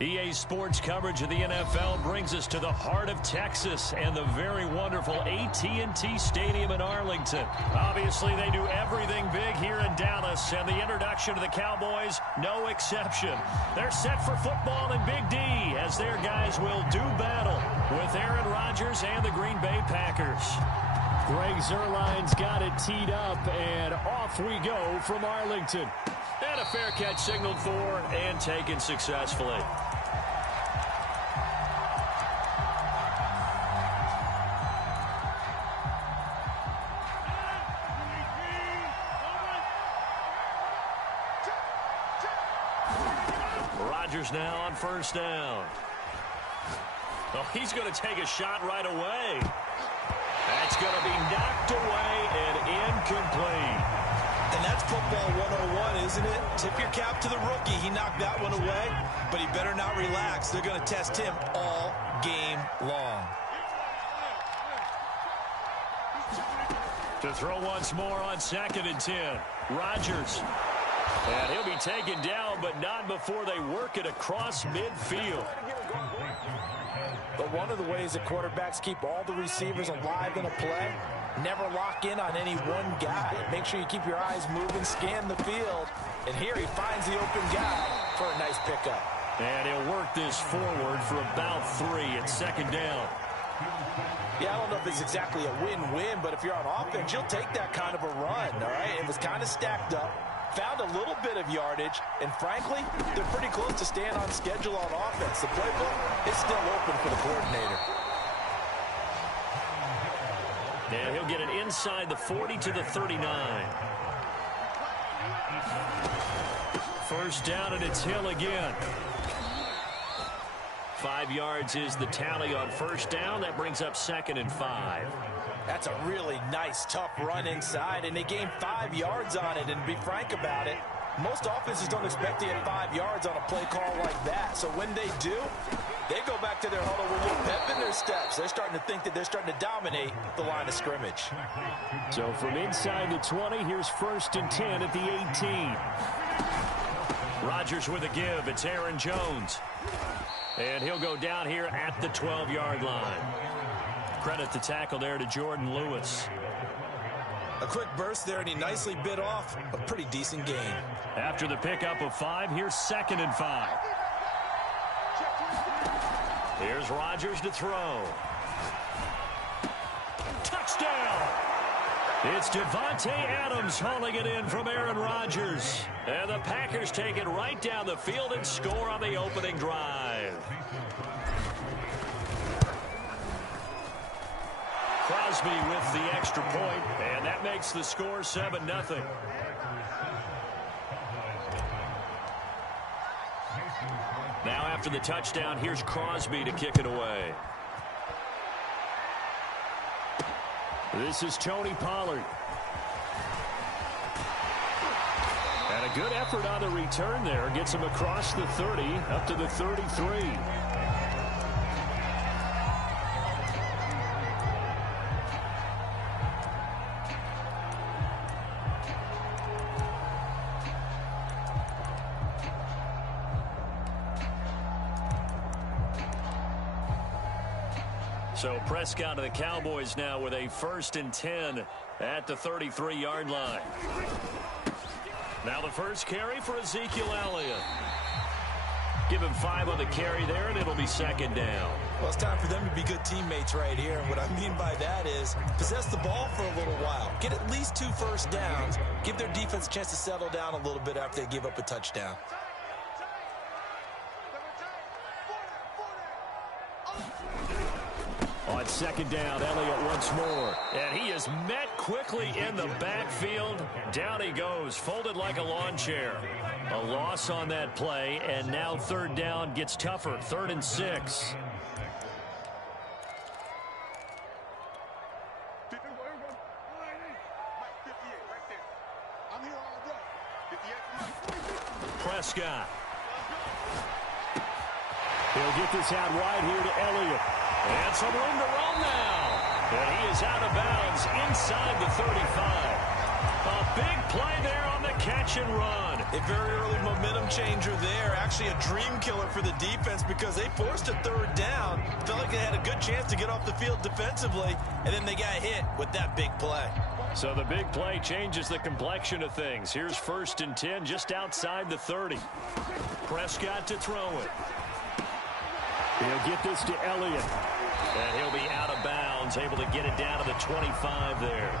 EA Sports coverage of the NFL brings us to the heart of Texas and the very wonderful AT&T Stadium in Arlington. Obviously, they do everything big here in Dallas, and the introduction to the Cowboys, no exception. They're set for football in Big D as their guys will do battle with Aaron Rodgers and the Green Bay Packers. Greg Zuerlein's got it teed up, and off we go from Arlington. And a fair catch signaled for and taken successfully. Rodgers now on first down. Oh, he's going to take a shot right away. That's going to be knocked away and incomplete. And that's football 101, isn't it? Tip your cap to the rookie. He knocked that one away, but he better not relax. They're going to test him all game long. To throw once more on 2nd and 10. Rodgers. And he'll be taken down, but not before they work it across midfield. But one of the ways that quarterbacks keep all the receivers alive in a play, never lock in on any one guy. Make sure you keep your eyes moving, scan the field. And here he finds the open guy for a nice pickup. And he'll work this forward for about 3 at 2nd down. Yeah, I don't know if it's exactly a win-win, but if you're on offense, you'll take that kind of a run, all right? It was kind of stacked up, found a little bit of yardage, and frankly, they're pretty close to staying on schedule on offense. The playbook is still open for the coordinator. And he'll get it inside the 40 to the 39. First down, and it's Hill again. 5 yards is the tally on first down. That brings up 2nd and 5. That's a really nice, tough run inside, and they gained 5 yards on it. And to be frank about it, most offenses don't expect to get 5 yards on a play call like that. So when they do, they go back to their huddle with a little pep in their steps. They're starting to think that they're starting to dominate the line of scrimmage. So from inside the 20, here's 1st and 10 at the 18. Rodgers with a give. It's Aaron Jones. And he'll go down here at the 12-yard line. Credit the tackle there to Jordan Lewis. A quick burst there, and he nicely bit off a pretty decent gain. After the pickup of 5, here's 2nd and 5. Here's Rodgers to throw. Touchdown! It's Devontae Adams hauling it in from Aaron Rodgers. And the Packers take it right down the field and score on the opening drive. Crosby with the extra point, and that makes the score 7-0. Now after the touchdown, here's Crosby to kick it away. This is Tony Pollard. And a good effort on the return there. Gets him across the 30, up to the 33. So Prescott of the Cowboys now with a 1st and 10 at the 33-yard line. Now the first carry for Ezekiel Elliott. Give him 5 on the carry there, and it'll be 2nd down. Well, it's time for them to be good teammates right here. And what I mean by that is possess the ball for a little while. Get at least 2 first downs. Give their defense a chance to settle down a little bit after they give up a touchdown. On 2nd down, Elliott once more. And he is met quickly in the backfield. Down he goes, folded like a lawn chair. A loss on that play, and now 3rd down gets tougher. 3rd and 6. Prescott. He'll get this out wide here to Elliott. And some room to run now. And he is out of bounds inside the 35. A big play there on the catch and run. A very early momentum changer there. Actually a dream killer for the defense because they forced a third down. Felt like they had a good chance to get off the field defensively, and then they got hit with that big play. So the big play changes the complexion of things. Here's 1st and 10 just outside the 30. Prescott to throw it. He'll get this to Elliott. And he'll be out of bounds, able to get it down to the 25 there.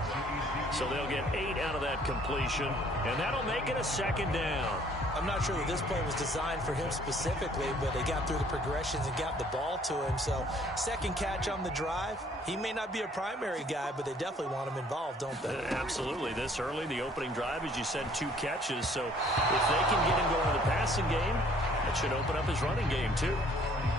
So they'll get 8 out of that completion, and that'll make it a 2nd down. I'm not sure that this play was designed for him specifically, but they got through the progressions and got the ball to him. So 2nd catch on the drive. He may not be a primary guy, but they definitely want him involved, don't they? Absolutely. This early, the opening drive, as you said, 2 catches. So if they can get him going in the passing game, that should open up his running game too.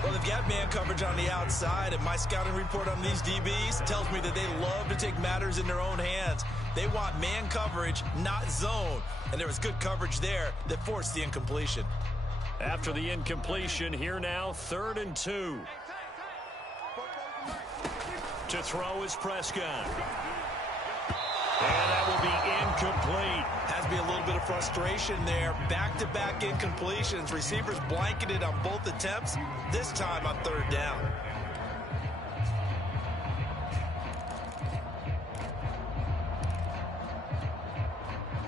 Well, they've got man coverage on the outside, and my scouting report on these DBs tells me that they love to take matters in their own hands. They want man coverage, not zone. And there was good coverage there that forced the incompletion. After the incompletion, here now, 3rd and 2. To throw is Prescott. And that will be incomplete. Has to be a little bit of frustration there. Back-to-back incompletions. Receivers blanketed on both attempts, this time on 3rd down.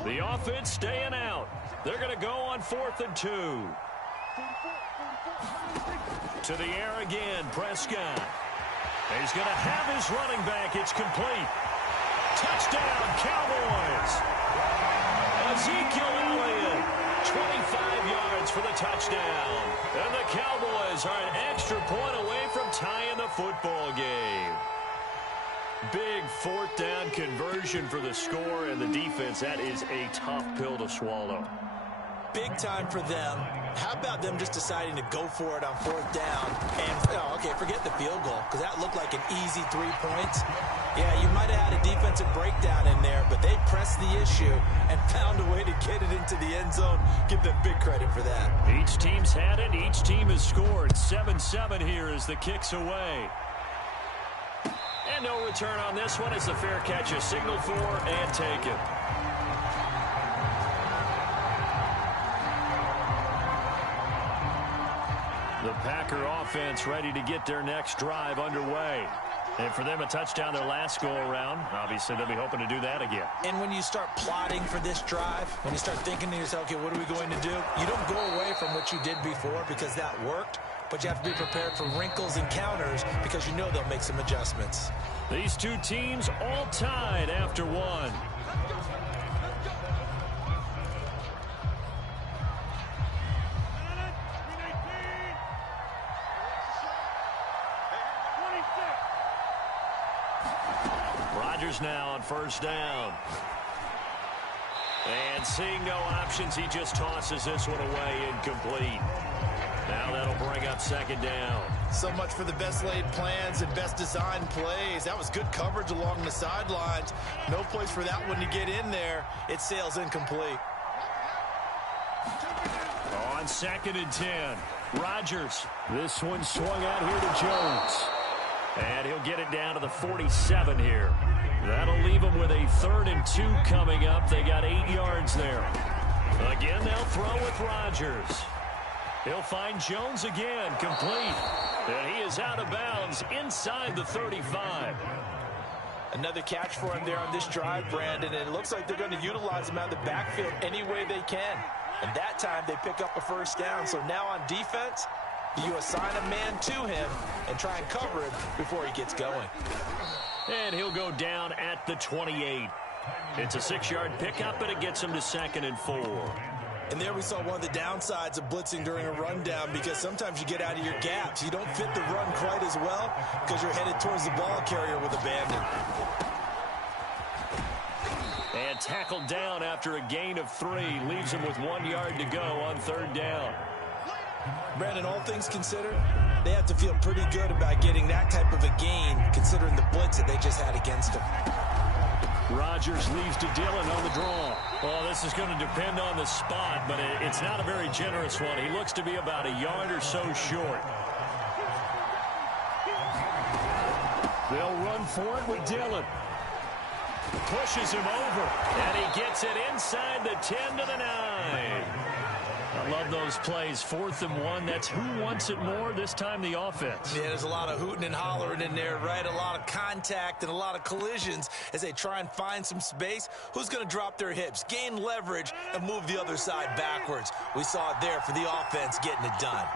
The offense staying out. They're going to go on 4th and 2. To the air again, Prescott. He's going to have his running back. It's complete. Touchdown, Cowboys. Ezekiel Elliott, 25 yards for the touchdown. And the Cowboys are an extra point away from tying the football game. Big 4th down conversion for the score, and the defense, that is a tough pill to swallow. Big time for them. How about them just deciding to go for it on 4th down? And, oh, okay, forget the field goal, because that looked like an easy 3 points. Yeah, you might have had a defensive breakdown in there, but they pressed the issue and found a way to get it into the end zone. Give them big credit for that. Each team's had it. Each team has scored. 7-7 here as the kick's away. And no return on this one. It's a fair catch, a signal for, and take it. The Packer offense ready to get their next drive underway. And for them, a touchdown their last go-around. Obviously, they'll be hoping to do that again. And when you start plotting for this drive, when you start thinking to yourself, okay, what are we going to do? You don't go away from what you did before because that worked, but you have to be prepared for wrinkles and counters because you know they'll make some adjustments. These two teams all tied after one. Rodgers now on 1st down. And seeing no options, he just tosses this one away, incomplete. Now that'll bring up 2nd down. So much for the best laid plans and best designed plays. That was good coverage along the sidelines. No place for that one to get in there. It sails incomplete. On 2nd and 10, Rodgers. This one swung out here to Jones. And he'll get it down to the 47 here. That'll leave them with a 3rd and 2 coming up. They got 8 yards there. Again, they'll throw with Rodgers. He'll find Jones again, complete. And he is out of bounds inside the 35. Another catch for him there on this drive, Brandon, and it looks like they're going to utilize him out of the backfield any way they can. And that time they pick up a 1st down. So now on defense, you assign a man to him and try and cover him before he gets going. And he'll go down at the 28. It's a 6-yard pickup, but it gets him to 2nd and 4. And there we saw one of the downsides of blitzing during a rundown, because sometimes you get out of your gaps. You don't fit the run quite as well because you're headed towards the ball carrier with abandon. And tackled down after a gain of 3. Leaves him with 1 yard to go on 3rd down. Brandon, all things considered, they have to feel pretty good about getting that type of a gain, considering the blitz that they just had against them. Rodgers leaves to Dillon on the draw. Well, this is going to depend on the spot, but it's not a very generous one. He looks to be about a yard or so short. They'll run for it with Dillon. Pushes him over, and he gets it inside the 10 to the 9. I love those plays. 4th and 1. That's who wants it more. This time the offense. Yeah, there's a lot of hooting and hollering in there, right? A lot of contact and a lot of collisions as they try and find some space. Who's going to drop their hips, gain leverage, and move the other side backwards? We saw it there for the offense getting it done.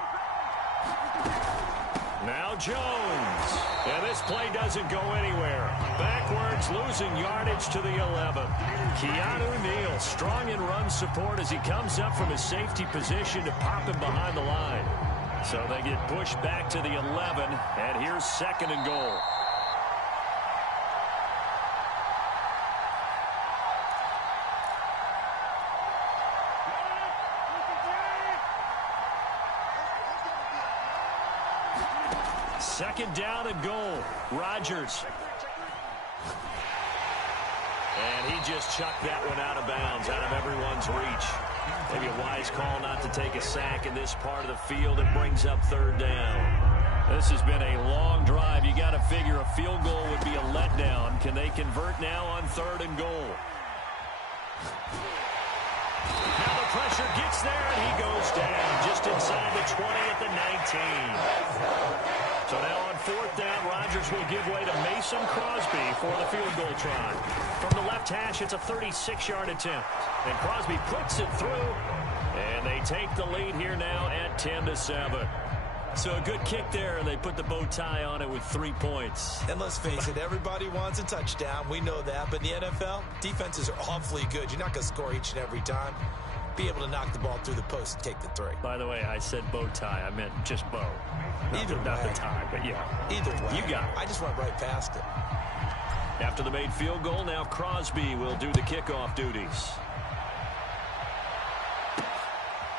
Now Jones. And this play doesn't go anywhere. Backwards, losing yardage to the 11. Keanu Neal, strong in run support as he comes up from his safety position to pop him behind the line. So they get pushed back to the 11, and here's 2nd and goal. Second down and goal. Rodgers. And he just chucked that one out of bounds, out of everyone's reach. Maybe a wise call not to take a sack in this part of the field. It brings up 3rd down. This has been a long drive. You got to figure a field goal would be a letdown. Can they convert now on 3rd and goal? Now the pressure gets there, and he goes down just inside the 20 at the 19. So now on 4th down, Rodgers will give way to Mason Crosby for the field goal try. From the left hash, it's a 36-yard attempt. And Crosby puts it through, and they take the lead here now at 10-7. So a good kick there, and they put the bow tie on it with 3 points. And let's face it, everybody wants a touchdown. We know that. But in the NFL, defenses are awfully good. You're not going to score each and every time. Be able to knock the ball through the post and take the 3. By the way, I said bow tie. I meant just bow. Not the tie, but yeah. Either way. You got it. I just went right past it. After the made field goal, now Crosby will do the kickoff duties.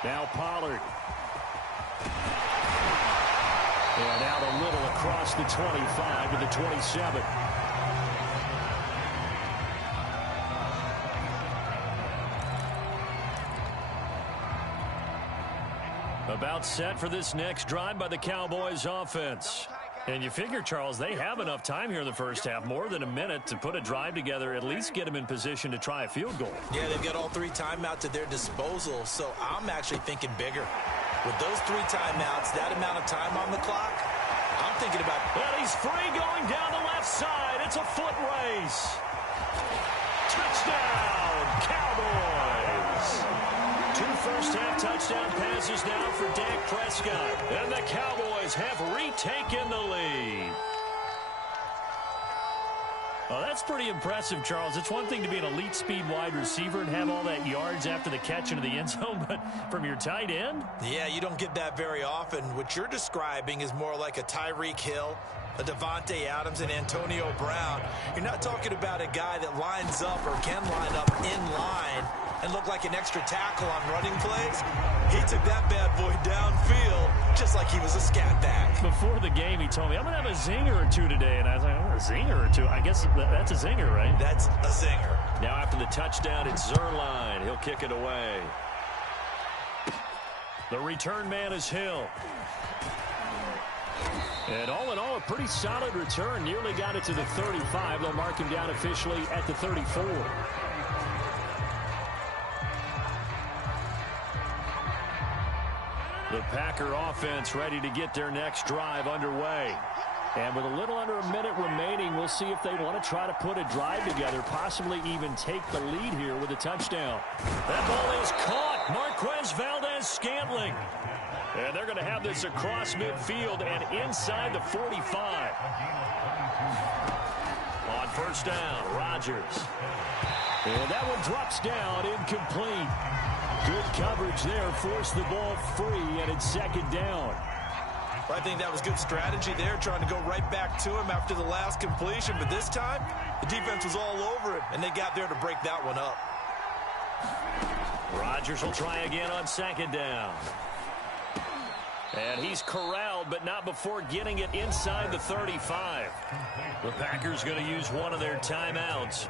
Now Pollard. And out a little across the 25 to the 27. About set for this next drive by the Cowboys offense. And you figure, Charles, they have enough time here in the first half, more than a minute, to put a drive together, at least get them in position to try a field goal. Yeah, they've got all 3 timeouts at their disposal, so I'm actually thinking bigger. With those 3 timeouts, that amount of time on the clock, I'm thinking about... And he's free going down the left side. It's a foot race. Touchdown, Cowboys. 2 first-half touchdown passes now for Dak Prescott. And the Cowboys have retaken the lead. Well, that's pretty impressive, Charles. It's one thing to be an elite speed wide receiver and have all that yards after the catch into the end zone, but from your tight end? Yeah, you don't get that very often. What you're describing is more like a Tyreek Hill, a Devontae Adams, and Antonio Brown. You're not talking about a guy that lines up or can line up in line and look like an extra tackle on running plays. He took that bad boy downfield just like he was a scat back. Before the game, he told me, I'm going to have a zinger or 2 today. And I was like, oh, a zinger or 2? I guess that's a zinger, right? That's a zinger. Now after the touchdown, it's Zerline. He'll kick it away. The return man is Hill. And all in all, a pretty solid return. Nearly got it to the 35. They'll mark him down officially at the 34. The Packer offense ready to get their next drive underway. And with a little under a minute remaining, we'll see if they want to try to put a drive together, possibly even take the lead here with a touchdown. That ball is caught. Marquez Valdez-Scantling. And they're going to have this across midfield and inside the 45. On first down, Rodgers. And that one drops down, incomplete. Good coverage there, forced the ball free, and it's second down. I think that was good strategy there, trying to go right back to him after the last completion. But this time, the defense was all over it, and they got there to break that one up. Rodgers will try again on second down. And he's corralled, but not before getting it inside the 35. The Packers going to use one of their timeouts,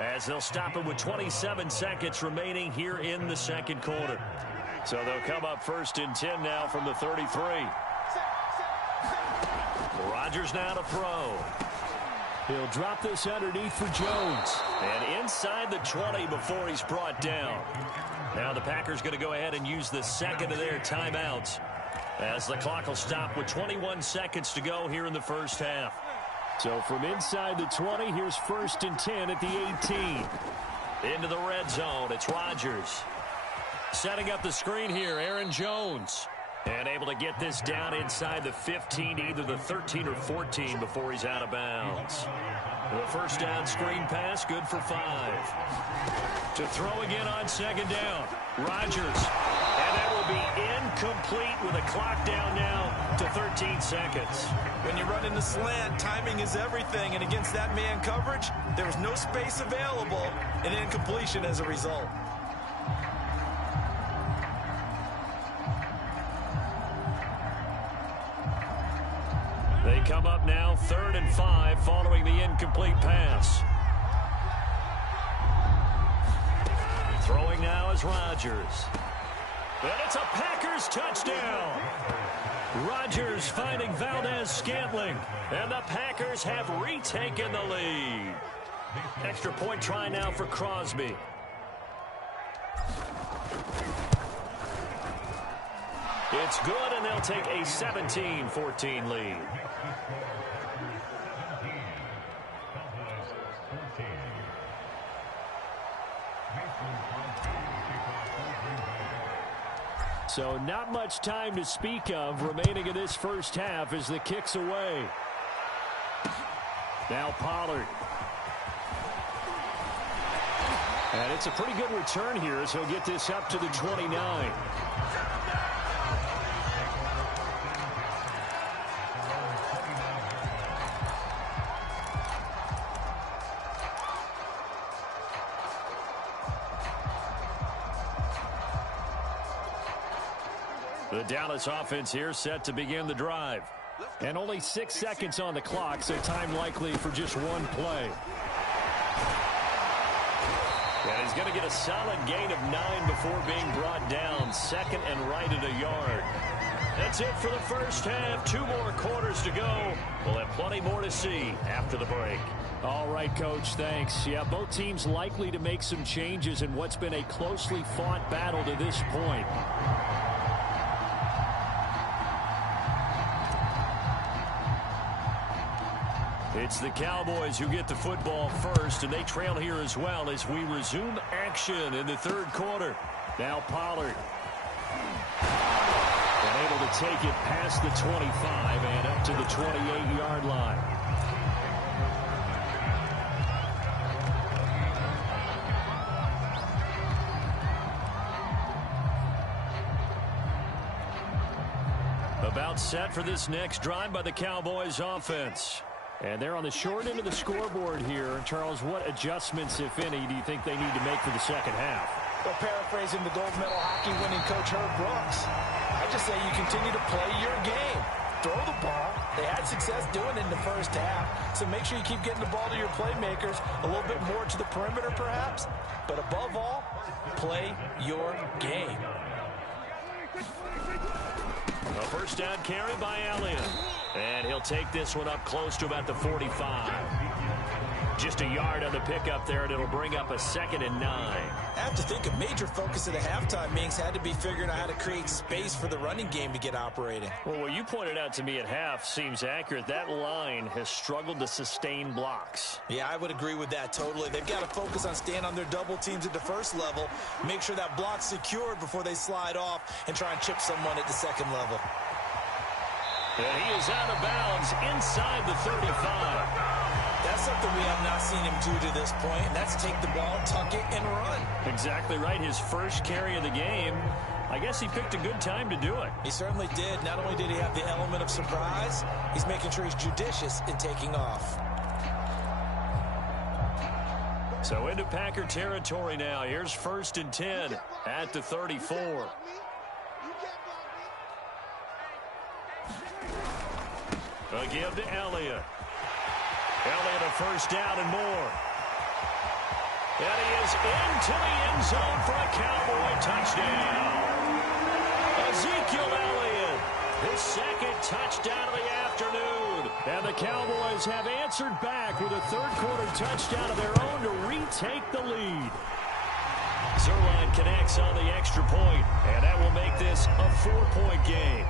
as they'll stop it with 27 seconds remaining here in the second quarter. So they'll come up first and 10 now from the 33. Rodgers now to throw. He'll drop this underneath for Jones. And inside the 20 before he's brought down. Now the Packers going to go ahead and use the second of their timeouts, as the clock will stop with 21 seconds to go here in the first half. So from inside the 20, here's 1st and 10 at the 18. Into the red zone, it's Rodgers. Setting up the screen here, Aaron Jones. And able to get this down inside the 15, either the 13 or 14 before he's out of bounds. The first down screen pass, good for 5. To throw again on 2nd down, Rodgers. And that will be incomplete with a clock down now to 13 seconds. When you run in the slant, timing is everything. And against that man coverage, there was no space available, and incompletion as a result. They come up now 3rd and 5 following the incomplete pass. Throwing now is Rodgers. And it's a Packers touchdown. Rodgers finding Valdez-Scantling. And the Packers have retaken the lead. Extra point try now for Crosby. It's good, and they'll take a 17-14 lead. So not much time to speak of remaining in this first half as the kick's away. Now Pollard. And it's a pretty good return here as he'll get this up to the 29. The Dallas offense here set to begin the drive. And only 6 seconds on the clock, so time likely for just one play. And he's going to get a solid gain of 9 before being brought down. 2nd and right at a yard. That's it for the first half. 2 more quarters to go. We'll have plenty more to see after the break. All right, Coach, thanks. Yeah, both teams likely to make some changes in what's been a closely fought battle to this point. It's the Cowboys who get the football first, and they trail here as well as we resume action in the 3rd quarter. Now Pollard. And able to take it past the 25 and up to the 28-yard line. About set for this next drive by the Cowboys offense. And they're on the short end of the scoreboard here. Charles, what adjustments, if any, do you think they need to make for the second half? Well, paraphrasing the gold medal hockey winning coach Herb Brooks, I just say you continue to play your game. Throw the ball. They had success doing it in the first half, so make sure you keep getting the ball to your playmakers, a little bit more to the perimeter perhaps, but above all, play your game. A first down carry by Elliott. And he'll take this one up close to about the 45. Just a yard on the pickup there, and it'll bring up a 2nd and 9. I have to think a major focus of the halftime, Minks, had to be figuring out how to create space for the running game to get operating. Well, what you pointed out to me at half seems accurate. That line has struggled to sustain blocks. Yeah, I would agree with that totally. They've got to focus on staying on their double teams at the first level, make sure that block's secured before they slide off and try and chip someone at the second level. And he is out of bounds inside the 35. That's something we have not seen him do to this point, and that's take the ball, tuck it, and run. Exactly right. His first carry of the game. I guess he picked a good time to do it. He certainly did. Not only did he have the element of surprise, he's making sure he's judicious in taking off. So into Packer territory now. Here's 1st and 10 at the 34. A give to Elliott. Elliott a first down and more. And he is into the end zone for a Cowboy touchdown. Ezekiel Elliott His second touchdown of the afternoon. And the Cowboys have answered back with a third-quarter touchdown of their own to retake the lead. Zerline connects on the extra point, and that will make this a 4-point game.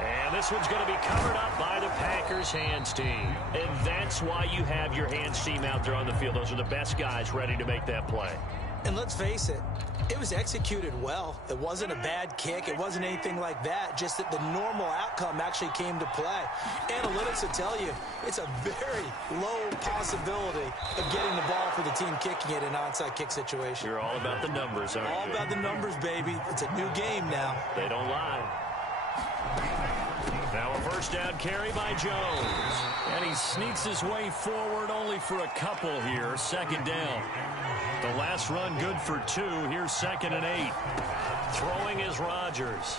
And this one's going to be covered up by the Packers hands team. And that's why you have your hands team out there on the field. Those are the best guys ready to make that play. And let's face it, it was executed well. It wasn't a bad kick. It wasn't anything like that. Just that the normal outcome actually came to play. Analytics will tell you it's a very low possibility of getting the ball for the team kicking it in an onside kick situation. You're all about the numbers, aren't you? All about the numbers, baby. It's a new game now. They don't lie. Now a first down carry by Jones. And he sneaks his way forward only for a couple here. Second down. The last run good for 2. Here's 2nd and 8. Throwing is Rodgers.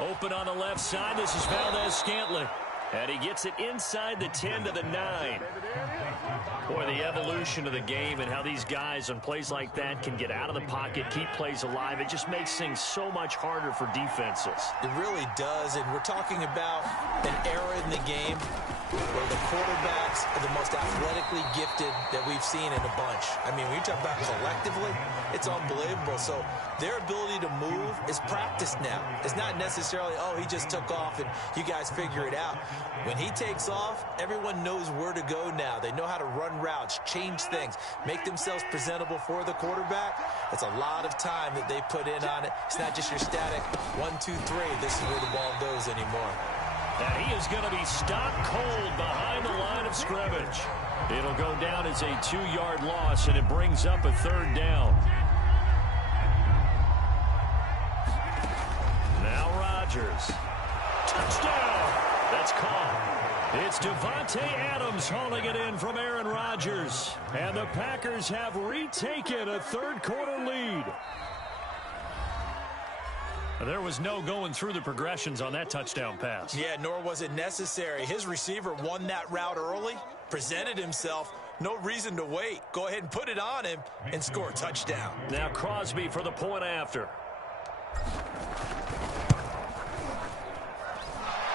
Open on the left side. This is Valdez-Scantling. And he gets it inside the 10 to the 9. Boy, the evolution of the game and how these guys on plays like that can get out of the pocket, keep plays alive, it just makes things so much harder for defenses. It really does, and we're talking about an era in the game where the quarterbacks are the most athletically gifted that we've seen in a bunch. I mean, when you talk about collectively, it's unbelievable. So their ability to move is practiced now. It's not necessarily, oh, he just took off and you guys figure it out. When he takes off, everyone knows where to go now. They know how to run routes, change things, make themselves presentable for the quarterback. It's a lot of time that they put in on it. It's not just your static 1, 2, 3. This is where the ball goes anymore. And he is going to be stopped cold behind the line of scrimmage. It'll go down as a 2-yard loss, and it brings up a 3rd down. Now Rodgers. Touchdown! That's caught. It's Devontae Adams hauling it in from Aaron Rodgers. And the Packers have retaken a third-quarter lead. There was no going through the progressions on that touchdown pass. Yeah, nor was it necessary. His receiver won that route early, presented himself. No reason to wait. Go ahead and put it on him and score a touchdown. Now Crosby for the point after.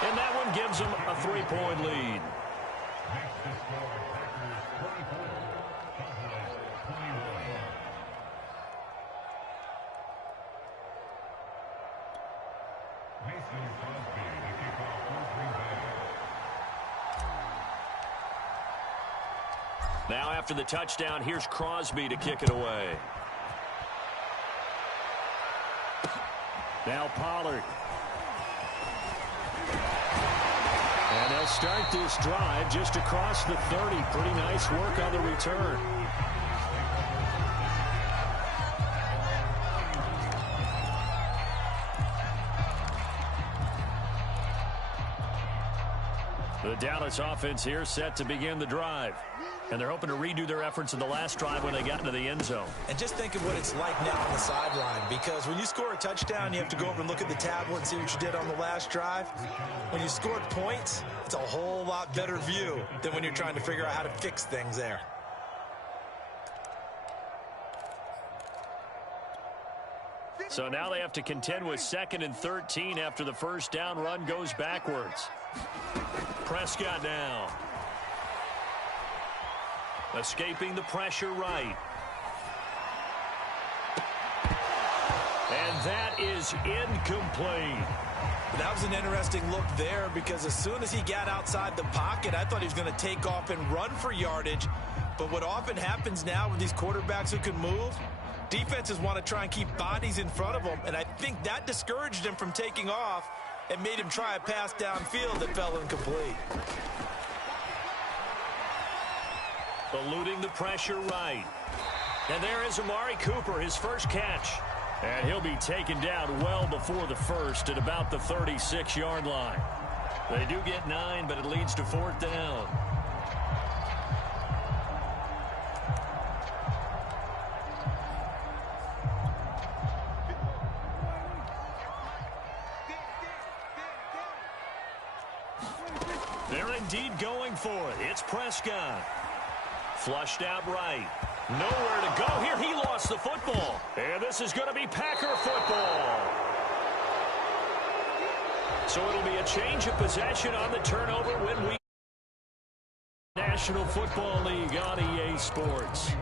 And that one gives them a 3-point lead. Now after the touchdown, here's Crosby to kick it away. Now Pollard. And they'll start this drive just across the 30. Pretty nice work on the return. The Dallas offense here set to begin the drive. And they're hoping to redo their efforts in the last drive when they got into the end zone. And just think of what it's like now on the sideline, because when you score a touchdown, you have to go over and look at the tablet and see what you did on the last drive. When you scored points, it's a whole lot better view than when you're trying to figure out how to fix things there. So now they have to contend with 2nd and 13 after the first down run goes backwards. Prescott now. Escaping the pressure right. And that is incomplete. That was an interesting look there, because as soon as he got outside the pocket, I thought he was going to take off and run for yardage. But what often happens now with these quarterbacks who can move, defenses want to try and keep bodies in front of them, and I think that discouraged him from taking off and made him try a pass downfield that fell incomplete. Eluding the pressure right. And there is Amari Cooper, his first catch. And he'll be taken down well before the first at about the 36-yard line. They do get 9, but it leads to 4th down. They're indeed going for it. It's Prescott. Flushed out right. Nowhere to go here. He lost the football. And this is going to be Packer football. So it'll be a change of possession on the turnover when we... National Football League on EA Sports.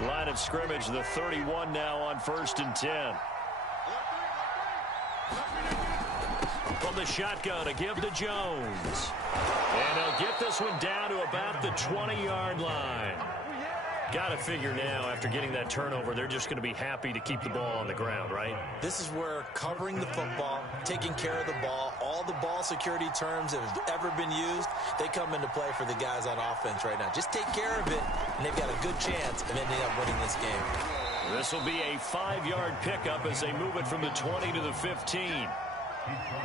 Line of scrimmage, the 31 now on 1st and 10. From the shotgun, a give to Jones. And he'll get this one down to about the 20-yard line. Got to figure now, after getting that turnover, they're just going to be happy to keep the ball on the ground, right? This is where covering the football, taking care of the ball, all the ball security terms that have ever been used, they come into play for the guys on offense right now. Just take care of it, and they've got a good chance of ending up winning this game. This will be a 5-yard pickup as they move it from the 20 to the 15.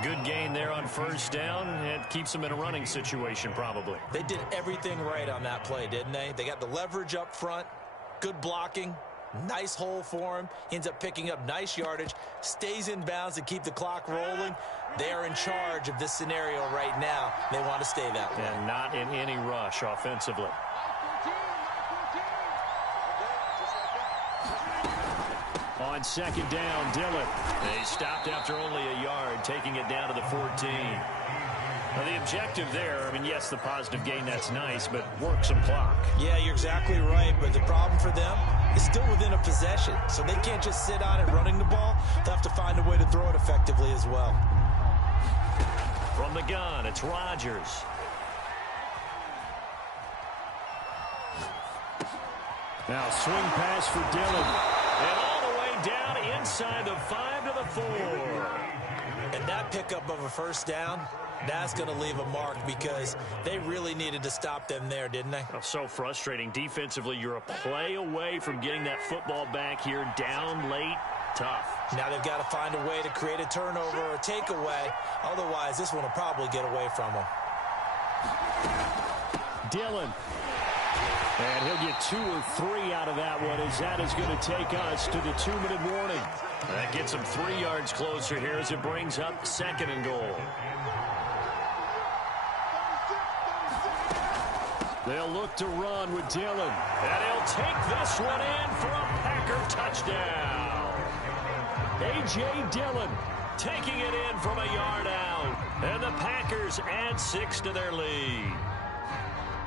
Good gain there on 1st down. It keeps them in a running situation, probably. They did everything right on that play, didn't they? They got the leverage up front, good blocking, nice hole for him. He ends up picking up nice yardage, stays in bounds to keep the clock rolling. They are in charge of this scenario right now. They want to stay that way. And not in any rush offensively. On 2nd down, Dillon. They stopped after only a yard, taking it down to the 14. Now, the objective there, I mean, yes, the positive gain, that's nice, but work some clock. Yeah, you're exactly right, but the problem for them is still within a possession, so they can't just sit on it running the ball. They'll have to find a way to throw it effectively as well. From the gun, it's Rodgers. Now, swing pass for Dillon. And all the way down inside the 5 to the 4. And that pickup of a 1st down, that's going to leave a mark because they really needed to stop them there, didn't they? Oh, so frustrating. Defensively, you're a play away from getting that football back here down late. Tough. Now they've got to find a way to create a turnover or a takeaway. Otherwise, this one will probably get away from them. Dillon. And he'll get 2 or 3 out of that one, as that is going to take us to the 2-minute warning. That gets them 3 yards closer here as it brings up 2nd and goal. They'll look to run with Dillon. And he'll take this one in for a Packer touchdown. A.J. Dillon taking it in from a yard out. And the Packers add 6 to their lead.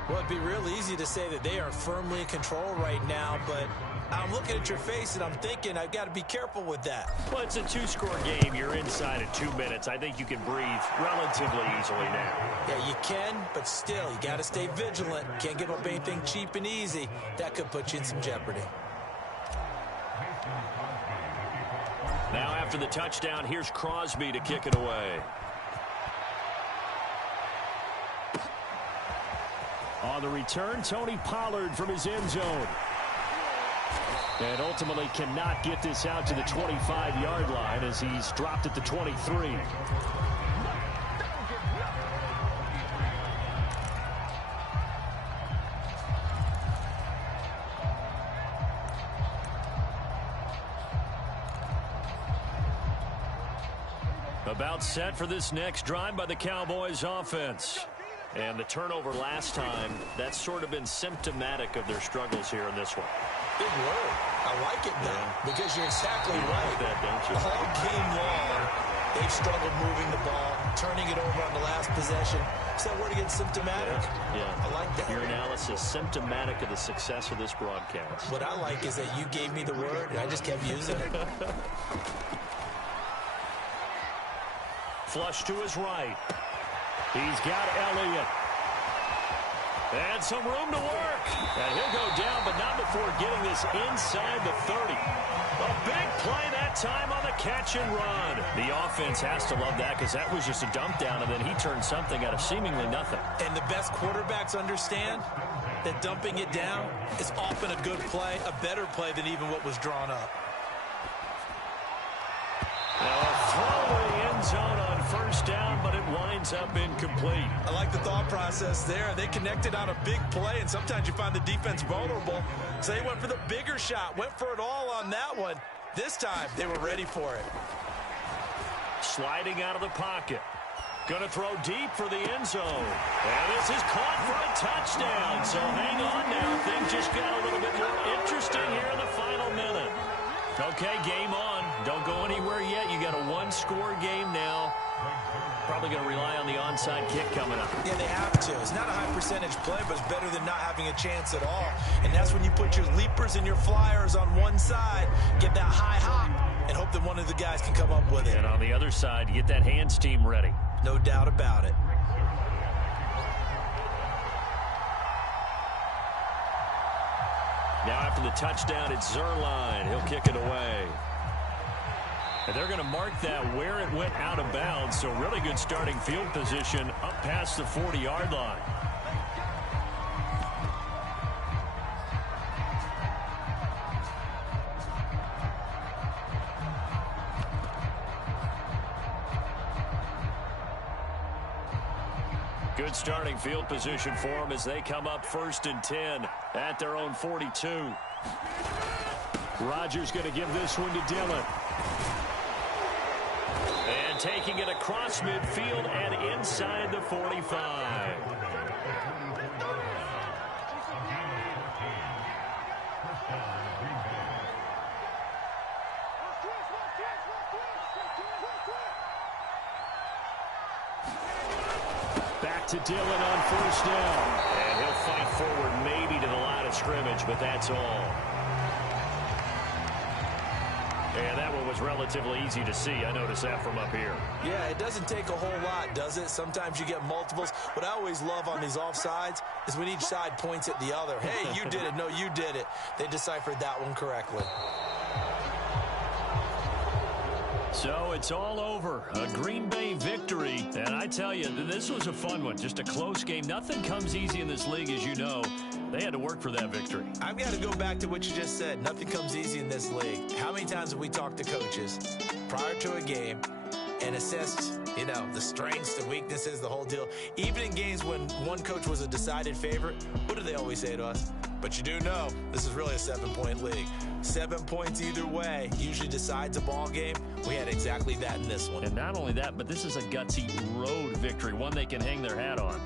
Well, it'd be real easy to say that they are firmly in control right now, but I'm looking at your face and I'm thinking I've got to be careful with that. Well, it's a 2-score game. You're inside of 2 minutes. I think you can breathe relatively easily now. Yeah, you can, but still, you got to stay vigilant. Can't give up anything cheap and easy. That could put you in some jeopardy. Now, after the touchdown, here's Crosby to kick it away. On the return, Tony Pollard from his end zone. And ultimately cannot get this out to the 25-yard line as he's dropped at the 23. About set for this next drive by the Cowboys offense. And the turnover last time, that's sort of been symptomatic of their struggles here in this one. Big word. I like it now, because you're exactly right. Like that, don't you? All game long, they've struggled moving the ball, turning it over on the last possession. Is that word again, symptomatic? Yeah. I like that. Your analysis, symptomatic of the success of this broadcast. What I like is that you gave me the word, and I just kept using it. Flush to his right. He's got Elliott. And some room to work. And he'll go down, but not before getting this inside the 30. A big play that time on the catch and run. The offense has to love that because that was just a dump down, and then he turned something out of seemingly nothing. And the best quarterbacks understand that dumping it down is often a good play, a better play than even what was drawn up. Now a throw to the end zone on first down, but it winds up incomplete. I like the thought process there. They connected on a big play, and sometimes you find the defense vulnerable. So they went for the bigger shot, went for it all on that one. This time, they were ready for it. Sliding out of the pocket. Going to throw deep for the end zone. And this is caught for a touchdown. So hang on now. Things just got a little bit more interesting here in the final minute. Okay, game on. Don't go anywhere yet. You got a one-score game now. Probably going to rely on the onside kick coming up. Yeah, they have to. It's not a high-percentage play, but it's better than not having a chance at all. And that's when you put your leapers and your flyers on one side, get that high hop, and hope that one of the guys can come up with it. And on the other side, you get that hands team ready. No doubt about it. Now after the touchdown, it's Zerline. He'll kick it away. And they're going to mark that where it went out of bounds. So really good starting field position up past the 40-yard line. Good starting field position for them as they come up 1st and 10 at their own 42. Rodgers going to give this one to Dillon. And taking it across midfield and inside the 45. Back to Dillon on 1st down. And he'll fight forward maybe to the line of scrimmage, but that's all. And that one was relatively easy to see. I noticed that from up here. Yeah, it doesn't take a whole lot, does it? Sometimes you get multiples. What I always love on these offsides is when each side points at the other. Hey, you did it. No, you did it. They deciphered that one correctly. So it's all over. A Green Bay victory. And I tell you, this was a fun one. Just a close game. Nothing comes easy in this league, as you know. They had to work for that victory. I've got to go back to what you just said. Nothing comes easy in this league. How many times have we talked to coaches prior to a game and assessed, you know, the strengths, the weaknesses, the whole deal? Even in games when one coach was a decided favorite, what do they always say to us? But you do know this is really a 7-point league. 7 points either way usually decides a ball game. We had exactly that in this one. And not only that, but this is a gutsy road victory, one they can hang their hat on.